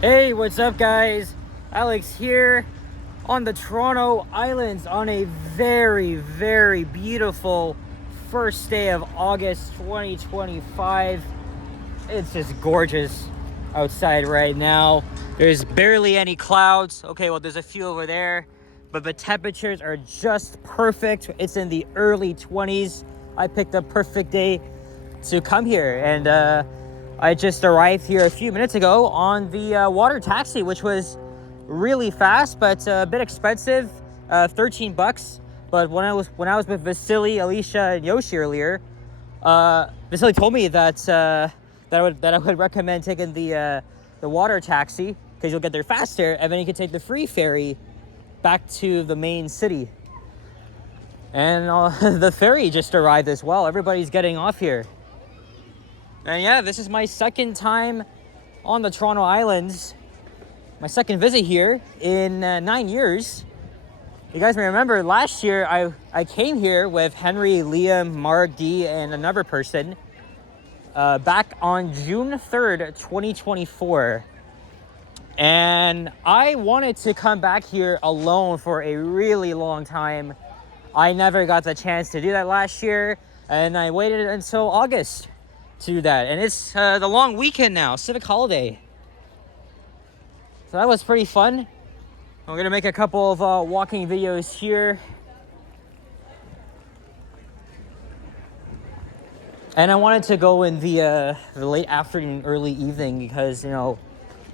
Hey, what's up, guys? Alex here on the Toronto Islands on a very, very beautiful first day of August 2025. It's just gorgeous outside right now. There's barely any clouds. Okay, well, there's a few over there, but the temperatures are just perfect. It's in the early 20s. I picked a perfect day to come here, and I just arrived here a few minutes ago on the water taxi, which was really fast but a bit expensive, 13 bucks. But when I was with Vasily, Alicia, and Yoshi earlier, Vasily told me that I would recommend taking the water taxi because you'll get there faster, and then you can take the free ferry back to the main city. And the ferry just arrived as well. Everybody's getting off here. And yeah, this is my second time on the Toronto Islands. My second visit here in 9 years. You guys may remember last year I came here with Henry, Liam, Mark, D, and another person back on June 3rd, 2024. And I wanted to come back here alone for a really long time. I never got the chance to do that last year, and I waited until August to do that. And it's the long weekend now, civic holiday. So that was pretty fun. I'm gonna make a couple of walking videos here. And I wanted to go in the late afternoon, early evening because, you know,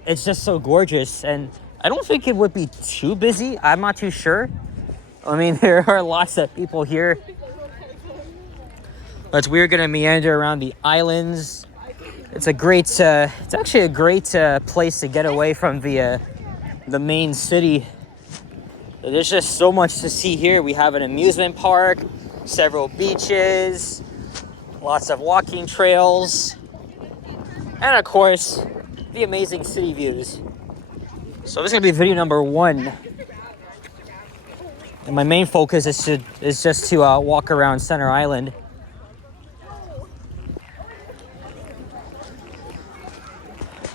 it's just so gorgeous. And I don't think it would be too busy. I'm not too sure. I mean, there are lots of people here. But we're gonna meander around the islands. It's a great, it's actually a great place to get away from the main city. There's just so much to see here. We have an amusement park, several beaches, lots of walking trails, and of course, the amazing city views. So this is gonna be video number 1. And my main focus is just to walk around Center Island.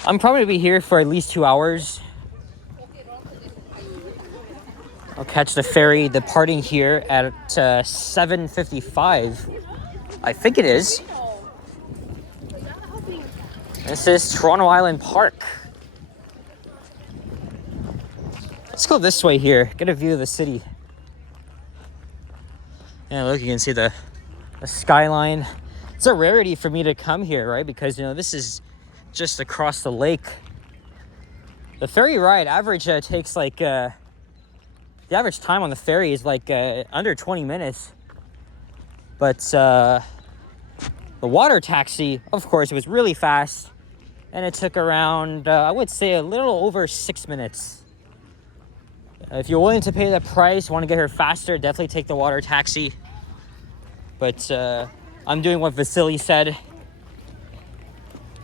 I'm probably gonna be here for at least 2 hours. I'll catch the ferry departing here at 7:55. I think it is. This is Toronto Island Park. Let's go this way here, get a view of the city. Yeah, look, you can see the skyline. It's a rarity for me to come here, right? Because, you know, this is just across the lake. The ferry ride average takes like the average time on the ferry is like under 20 minutes. But the water taxi, of course, it was really fast, and it took around I would say a little over 6 minutes. If you're willing to pay the price, want to get here faster, definitely take the water taxi. But I'm doing what Vasily said.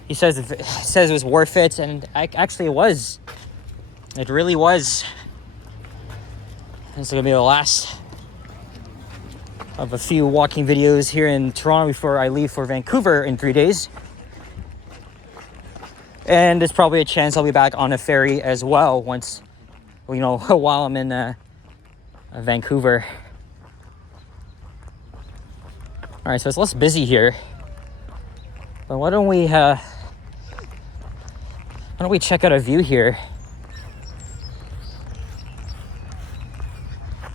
He says it was worth it, and actually it was. It really was. This is gonna be the last of a few walking videos here in Toronto before I leave for Vancouver in 3 days. And there's probably a chance I'll be back on a ferry as well once, you know, while I'm in Vancouver. All right, so it's less busy here. But why don't we check out a view here?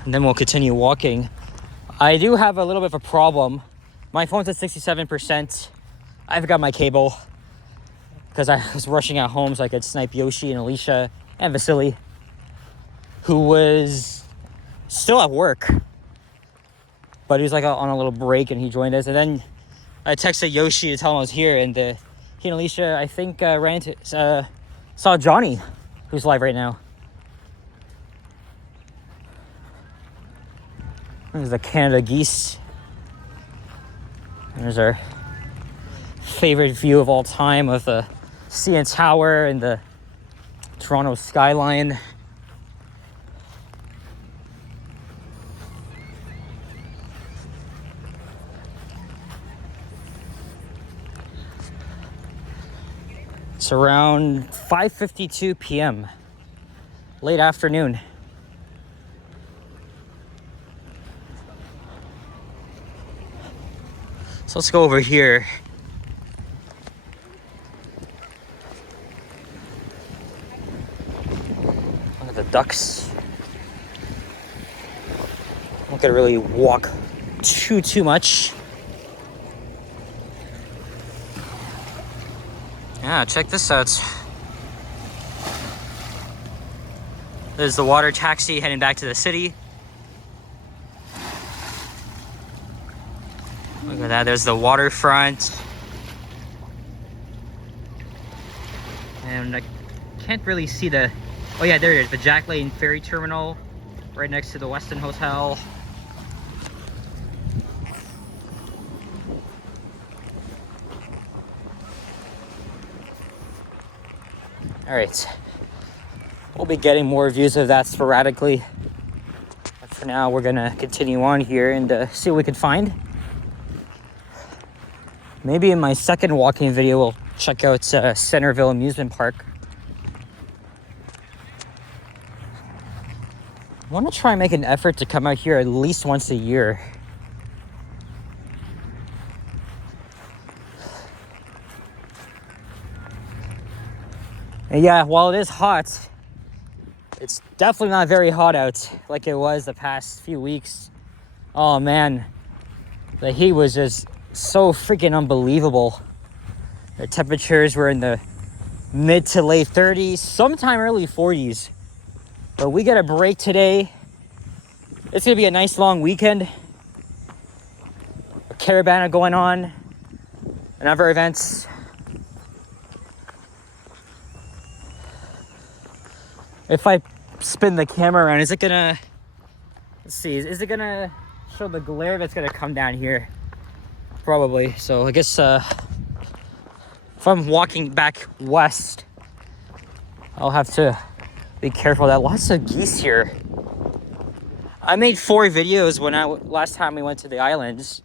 And then we'll continue walking. I do have a little bit of a problem. My phone's at 67%. I forgot my cable because I was rushing at home so I could snipe Yoshi and Alicia and Vasily, who was still at work. But he was like on a little break and he joined us. And then I texted Yoshi to tell him I was here, and he and Alicia, I think, saw Johnny, who's live right now. There's the Canada geese. There's our favorite view of all time of the CN Tower and the Toronto skyline. It's around 5:52 p.m. late afternoon. So let's go over here. Look at the ducks. I'm not gonna really walk too much. Yeah, check this out. There's the water taxi heading back to the city. Look at that, there's the waterfront. And I can't really see the... Oh yeah, there it is, the Jack Lane Ferry Terminal, right next to the Westin Hotel. All right, we'll be getting more views of that sporadically. But for now, we're gonna continue on here and see what we can find. Maybe in my second walking video, we'll check out Centerville Amusement Park. I want to try and make an effort to come out here at least once a year. And yeah, while it is hot, it's definitely not very hot out like it was the past few weeks. Oh man, the heat was just so freaking unbelievable. The temperatures were in the mid to late 30s, sometime early 40s. But we get a break today. It's gonna be a nice long weekend. A Caribana going on, and other events. If I spin the camera around, is it gonna, let's see, is it gonna show the glare that's gonna come down here? Probably. So I guess if I'm walking back west, I'll have to be careful. That lots of geese here. I made 4 videos when last time we went to the islands,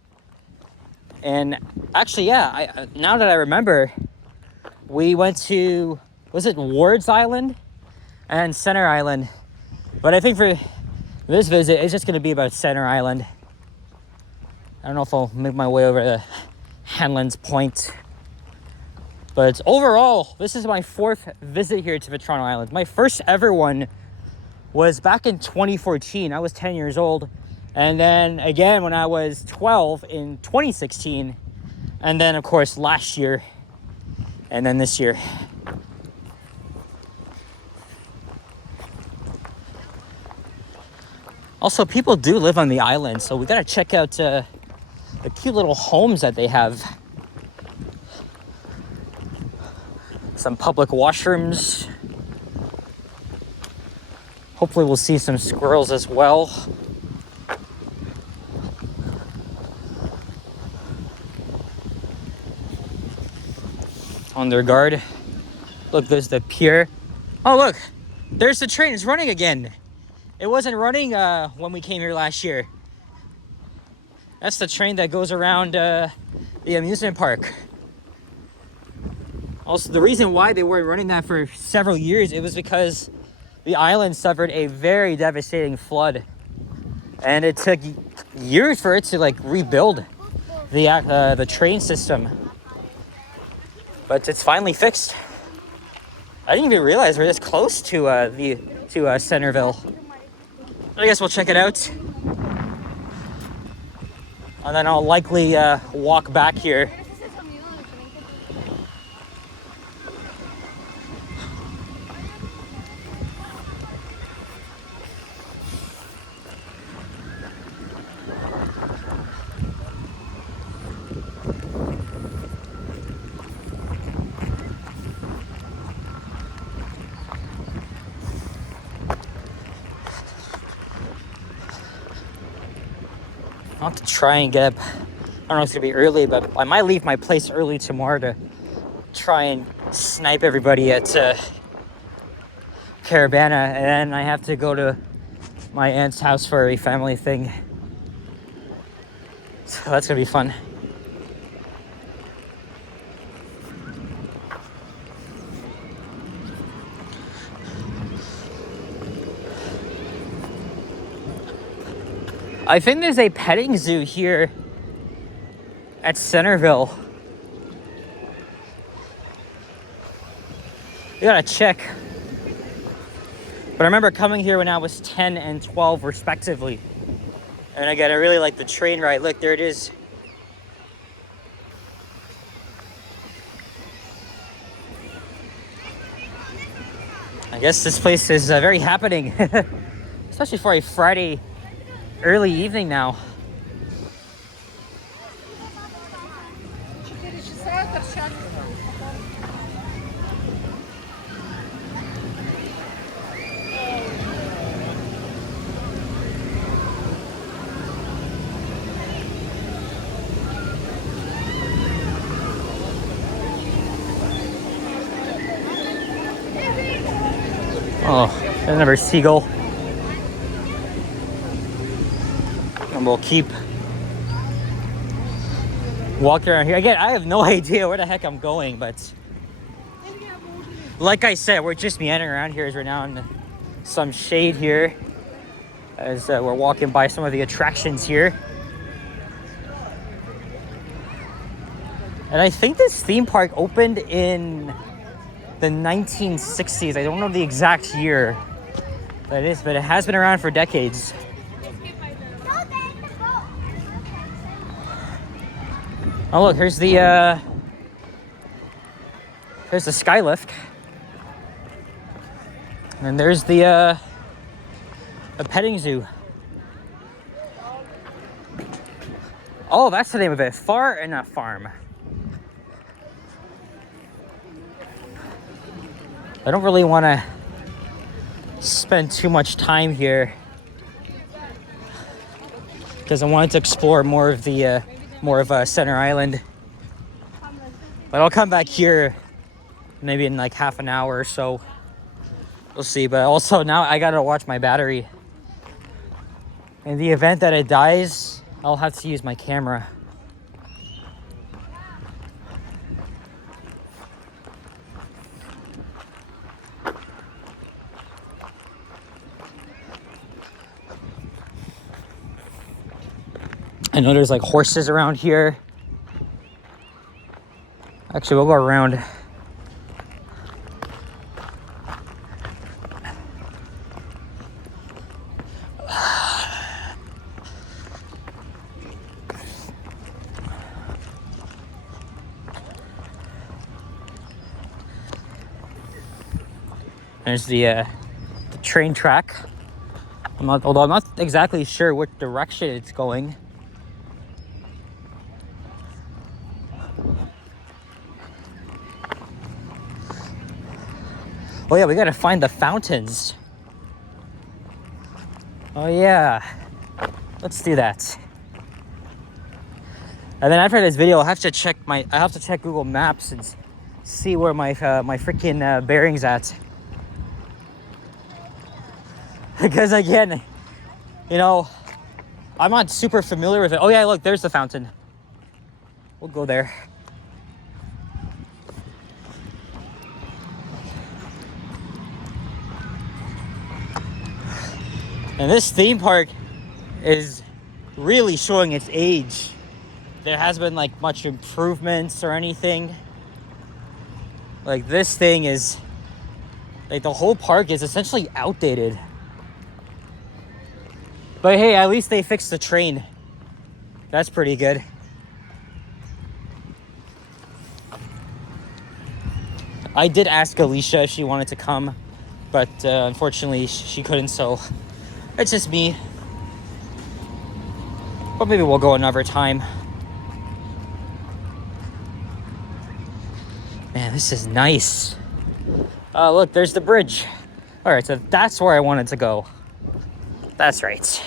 and actually, yeah, now that I remember, we went to, was it Ward's Island and Center Island? But I think for this visit, it's just going to be about Center Island. I don't know if I'll make my way over to Hanlan's Point. But overall, this is my 4th visit here to the Toronto Islands. My first ever one was back in 2014. I was 10 years old. And then again when I was 12 in 2016. And then, of course, last year. And then this year. Also, people do live on the island, so we gotta check out the cute little homes that they have. Some public washrooms. Hopefully we'll see some squirrels as well. On their guard. Look, there's the pier. Oh, look, there's the train. It's running again. It wasn't running when we came here last year. That's the train that goes around the amusement park. Also, the reason why they weren't running that for several years, it was because the island suffered a very devastating flood. And it took years for it to like rebuild the train system. But it's finally fixed. I didn't even realize we're this close to Centerville. I guess we'll check it out. And then I'll likely walk back here. I'll have to try and get up. I don't know if it's gonna be early, but I might leave my place early tomorrow to try and snipe everybody at Caribana, and then I have to go to my aunt's house for a family thing. So that's gonna be fun. I think there's a petting zoo here at Centerville. You gotta check. But I remember coming here when I was 10 and 12 respectively. And again, I really like the train ride. Look, there it is. I guess this place is very happening, especially for a Friday early evening now. Oh, there's another seagull. And we'll keep walking around here. Again, I have no idea where the heck I'm going, but like I said, we're just meandering around here as we're now in some shade here as we're walking by some of the attractions here. And I think this theme park opened in the 1960s. I don't know the exact year that is, but it has been around for decades. Oh look, here's the Skylift. And there's the petting zoo. Oh, that's the name of it. Farm. I don't really want to spend too much time here because I wanted to explore more of Center Island. But I'll come back here maybe in like half an hour or so. We'll see. But also now I gotta watch my battery. In the event that it dies, I'll have to use my camera. I know there's like horses around here. Actually, we'll go around. There's the train track. Although I'm not exactly sure which direction it's going. Oh yeah, we gotta find the fountains. Oh yeah, let's do that. And then after this video, I have to check Google Maps and see where my freaking bearings at. Because again, you know, I'm not super familiar with it. Oh yeah, look, there's the fountain. We'll go there. And this theme park is really showing its age. There hasn't been like much improvements or anything. Like this thing is, like the whole park is essentially outdated. But hey, at least they fixed the train. That's pretty good. I did ask Alicia if she wanted to come, but unfortunately she couldn't, so it's just me. But maybe we'll go another time. Man, this is nice. Look, there's the bridge. All right, so that's where I wanted to go. That's right.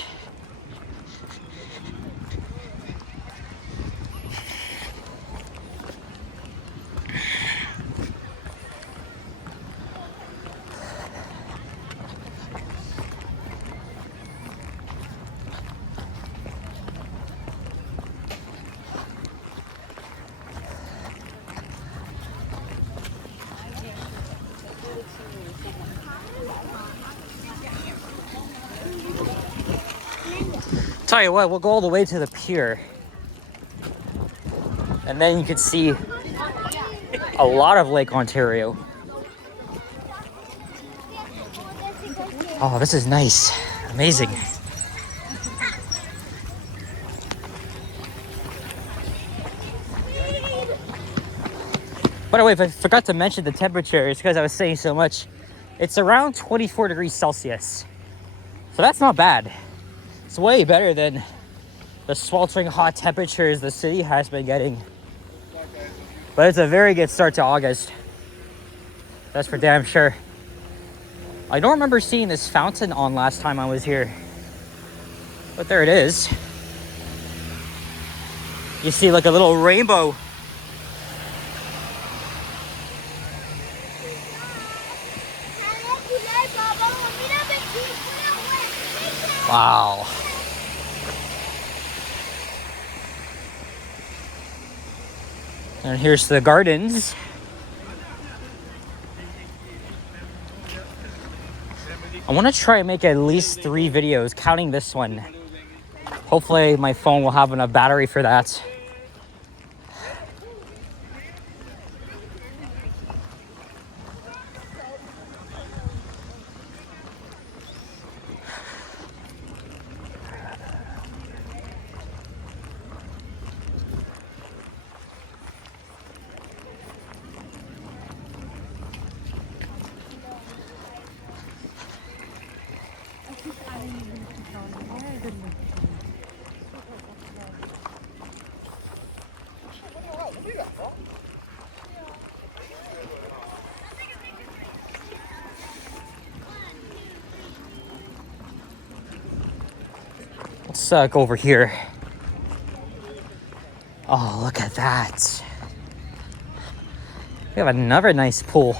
Tell you what, we'll go all the way to the pier. And then you can see a lot of Lake Ontario. Oh, this is nice. Amazing. By the way, if I forgot to mention the temperature, it's because I was saying so much. It's around 24 degrees Celsius. So that's not bad. It's way better than the sweltering hot temperatures the city has been getting. But it's a very good start to August. That's for damn sure. I don't remember seeing this fountain on last time I was here. But there it is. You see like a little rainbow. Wow. And here's the gardens. I want to try and make at least 3 videos, counting this one. Hopefully my phone will have enough battery for that. Let's go over here. Oh, look at that. We have another nice pool.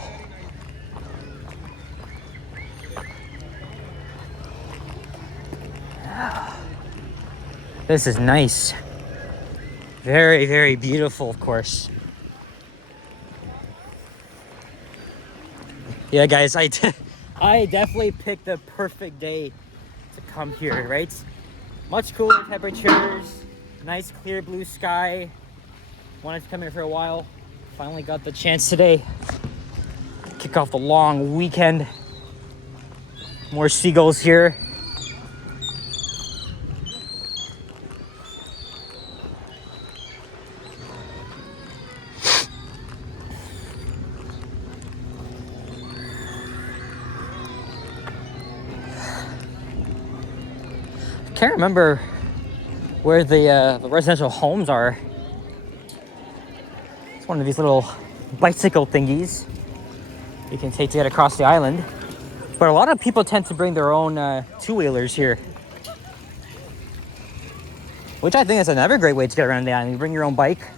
This is nice. Very, very beautiful, of course. Yeah, guys, I definitely picked the perfect day to come here, right? Much cooler temperatures, nice clear blue sky. Wanted to come here for a while. Finally got the chance today. Kick off the long weekend. More seagulls here. I can't remember where the residential homes are. It's one of these little bicycle thingies you can take to get across the island. But a lot of people tend to bring their own two-wheelers here, which I think is another great way to get around the island. You bring your own bike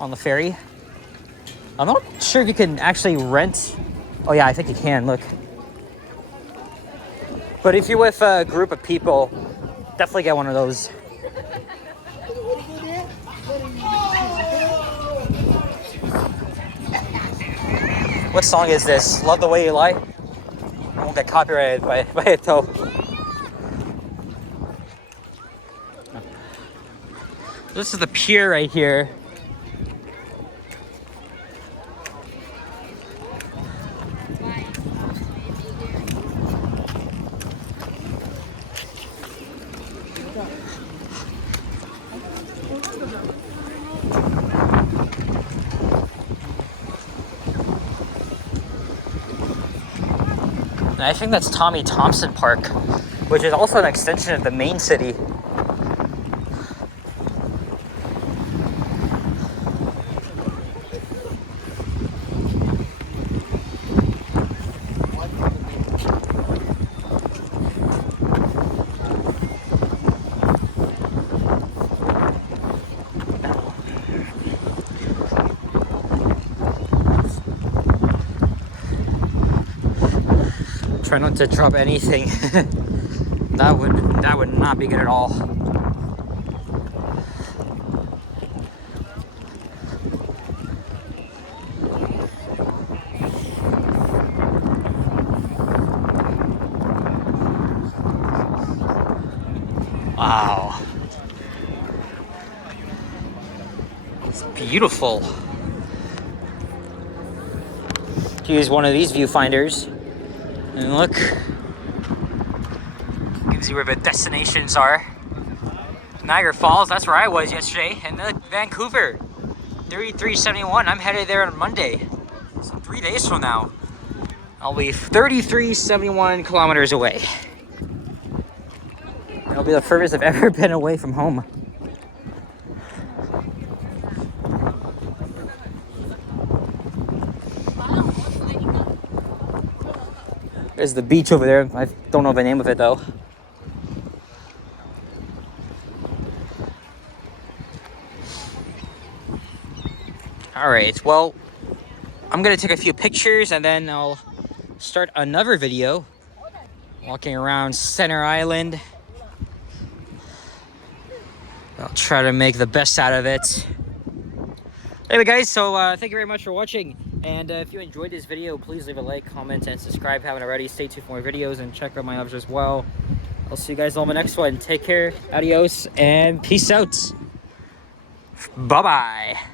on the ferry. I'm not sure if you can actually rent. Oh yeah, I think you can, look. But if you're with a group of people, definitely get one of those. What song is this? Love the Way You Lie? I won't get copyrighted by it though. This is the pier right here. And I think that's Tommy Thompson Park, which is also an extension of the main city. Try not to drop anything. that would not be good at all. Wow. beautiful. Use one of these viewfinders and look. Gives you where the destinations are. Niagara Falls, that's where I was yesterday, and Vancouver, 3371. I'm headed there on Monday, so 3 days from now. I'll be 3371 kilometers away. That'll be the furthest I've ever been away from home. There's the beach over there. I don't know the name of it though. Alright, well, I'm gonna take a few pictures and then I'll start another video walking around Center Island. I'll try to make the best out of it. Anyway guys, so thank you very much for watching, and if you enjoyed this video, please leave a like, comment, and subscribe if you haven't already. Stay tuned for more videos and check out my others as well. I'll see you guys on the next one. Take care, adios, and peace out. Bye bye.